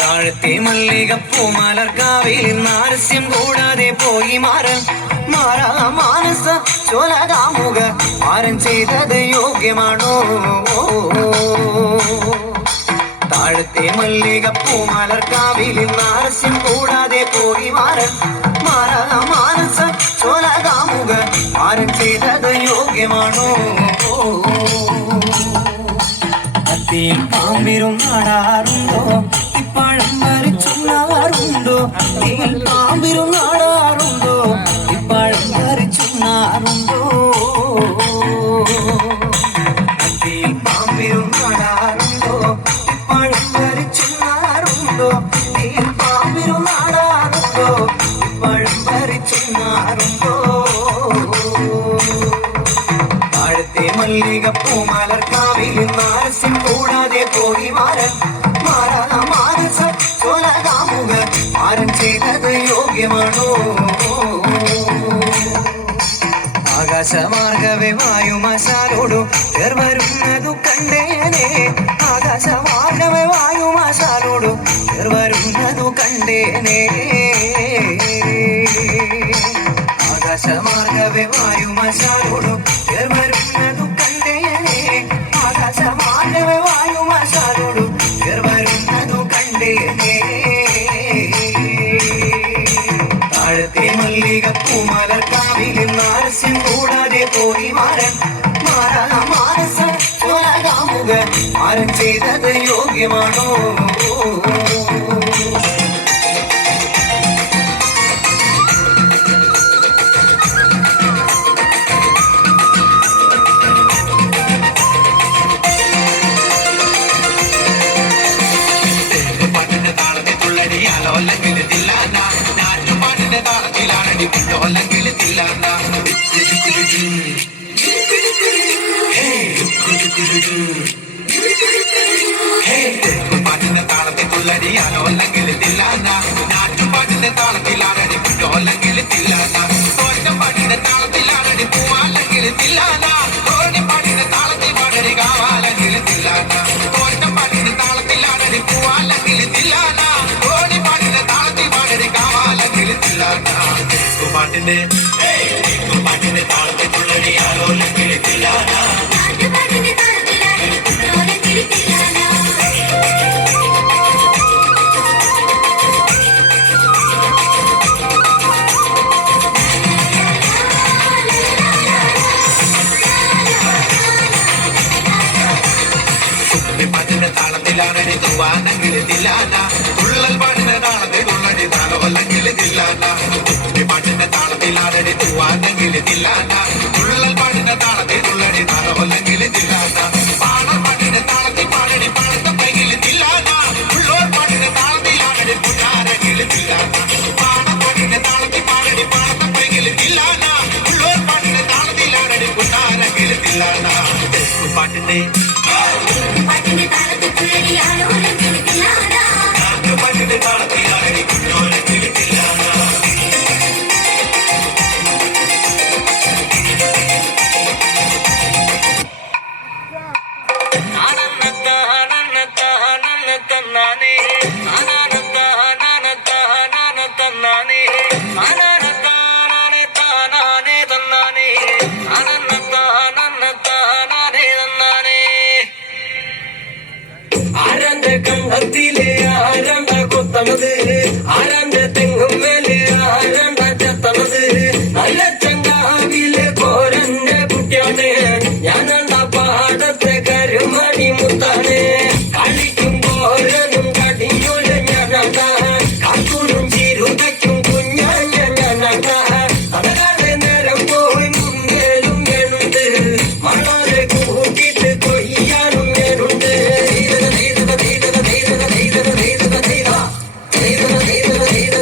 താഴത്തെ മല്ലികപ്പൂമലർക്കാവിൽ നാരസ്യം കൂടാതെ പോയി മാറൻ മാറാ മാനസ ചോലകാമുക മാരൻ ചെയ്തത് യോഗ്യമാണോ? താഴത്തെ മല്ലികപ്പൂമലർക്കാവിൽ നാരസ്യം കൂടാതെ പോയി മാറൻ മാറാ മാനസ ചോലകാമുക മാരൻ ചെയ്തത് യോഗ്യമാണോ? അത്തിയിൽ പാമ്പിരും നാടാറുണ്ടോ? ഇപ്പഴം വരച്ചുണ്ണാറുണ്ടോ? അത്തിയിൽ പാമ്പിരും നാടാറുണ്ടോ? ഇപ്പഴം വരച്ചുണ്ണാറുണ്ടോ? അത്തിയിൽ പാമ്പിരും നാടാറുണ്ടോ? ഇപ്പഴം വരച്ചുണ്ണാറുണ്ടോ? അത്തിയിൽ പാമ്പിരും നാടാറുണ്ടോ? ഇപ്പഴം വരച്ചുണ്ണാറുണ്ടോ? താഴത്തെ മല്ലികപ്പൂമലർക്കാവിൽ നാരസ്യം കൂടാതെ പോയി മാറൻ മാറാ മാനസ ചോലകാമുക മാരൻ ചെയ്തത് യോഗ്യമാണോ? ആകാശമാർഗവേ വായുമാശാലോടു വരുന്നതു കണ്ടേനെ ആകാശമാർഗവേ വായുമാശാലോടു വരുന്നതു കണ്ടേനെ ആകാശമാർഗവേ വായുമാശാലോടു വരുന്നതു കണ്ടേനെ ആകാശമാർഗവേ വായുമാശാലോടു വരുന്നതു കണ്ടേനെ താഴത്തെ മല്ലികപ്പൂമലർക്കാവിൽ നാരസ്യം കൂടാതെ പോയി മാറൻ മാറാ മാനസ ചോലകാമുക മാരൻ ചെയ്തത് യോഗ്യമാണോ? പാട്ടിന്റെ താളത്തിൽ തുള്ളടിയാലോ അല്ലെങ്കിൽ തില്ലാന നാട്ടുപാട്ടിന്റെ താളത്തിലാണടി പുല്ലോ അല്ലെങ്കിൽ തില്ലാന തോറ്റപ്പാട്ടിന്റെ താളത്തിലാണടി പൂവാല്ലെങ്കിൽ തില്ലാന തോണിപ്പാട്ടിന്റെ താളത്തിൽ പാടടി കാവാലെങ്കിൽ തില്ലാന തോറ്റപ്പാട്ടിന്റെ താളത്തിലാണടി പൂവാല്ലെങ്കിൽ തില്ലാന തോണിപ്പാട്ടിന്റെ താളത്തിൽ പാടടി കാവാലെങ്കിൽ തില്ലാന പാട്ടിന്റെ പാട്ടിന്റെ താളത്തിൽ തുള്ളടിയാലോ അല്ലെങ്കിൽ തില്ലാന താളത്തിലാണടി തൂവാനെങ്കിൽ തില്ലാന തുള്ളൽ പാട്ടിന്റെ താളത്തിൽ തുള്ളടി താലോ അല്ലെങ്കിൽ തില്ലാന പാട്ടിന്റെ താളത്തിലാണടി തൂവാനെങ്കിൽ തില്ലാന തുള്ളൽ പാട്ടിന്റെ താളത്തിൽ തുള്ളടി താലോ അല്ലെങ്കിൽ തില്ലാന പാടൽ പാട്ടിന്റെ താളത്തിൽ പാടടി പാടത്തെ പൈകിൽ തില്ലാന ഉള്ളോർ പാട്ടിന്റെ താളത്തിലാണടി പുന്നാരെങ്കിൽ തില്ലാന പാടപ്പാട്ടിന്റെ താളത്തിൽ പാടടി പാടത്തെ പൈകിൽ തില്ലാന ഉള്ളോർ പാട്ടിന്റെ താളത്തിലാണടി പുന്നാരെങ്കിൽ തില്ലാന പാട്ടിന്റെ പാട്ടിന്റെ താളത്തിലാണടി പുന്നോരെങ്കിൽ തില്ലാന ആരാന്റെ കണ്ടത്തിലെ ആരാണ്ട കൊത്തണത് ആരാന്റെ തെങ്ങും മേലെ ആരാണ്ട ചെത്തണത് നല്ല ചങ്കാവിലെ കോരന്റെ കുട്ടിയാണ് ഞാനണ്ട പാടത്തെ കരുമണി മുത്താണ് കളിക്കും കോരനും കടിഞ്ഞൂല ഞാനണ്ട കാക്കൂരും ചിരുതയ്ക്കും കുഞ്ഞാഞ്ഞ ഞാനണ്ട അതകാതെ നേരം പോയി മുന്നേലും വേണുണ്ട് മണാലെ കൂട്ടിട്ട് കൊയ്യാനും വേണുണ്ട് Hey,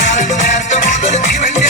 നേരത്തെ മുതൽ ജീവന്റെ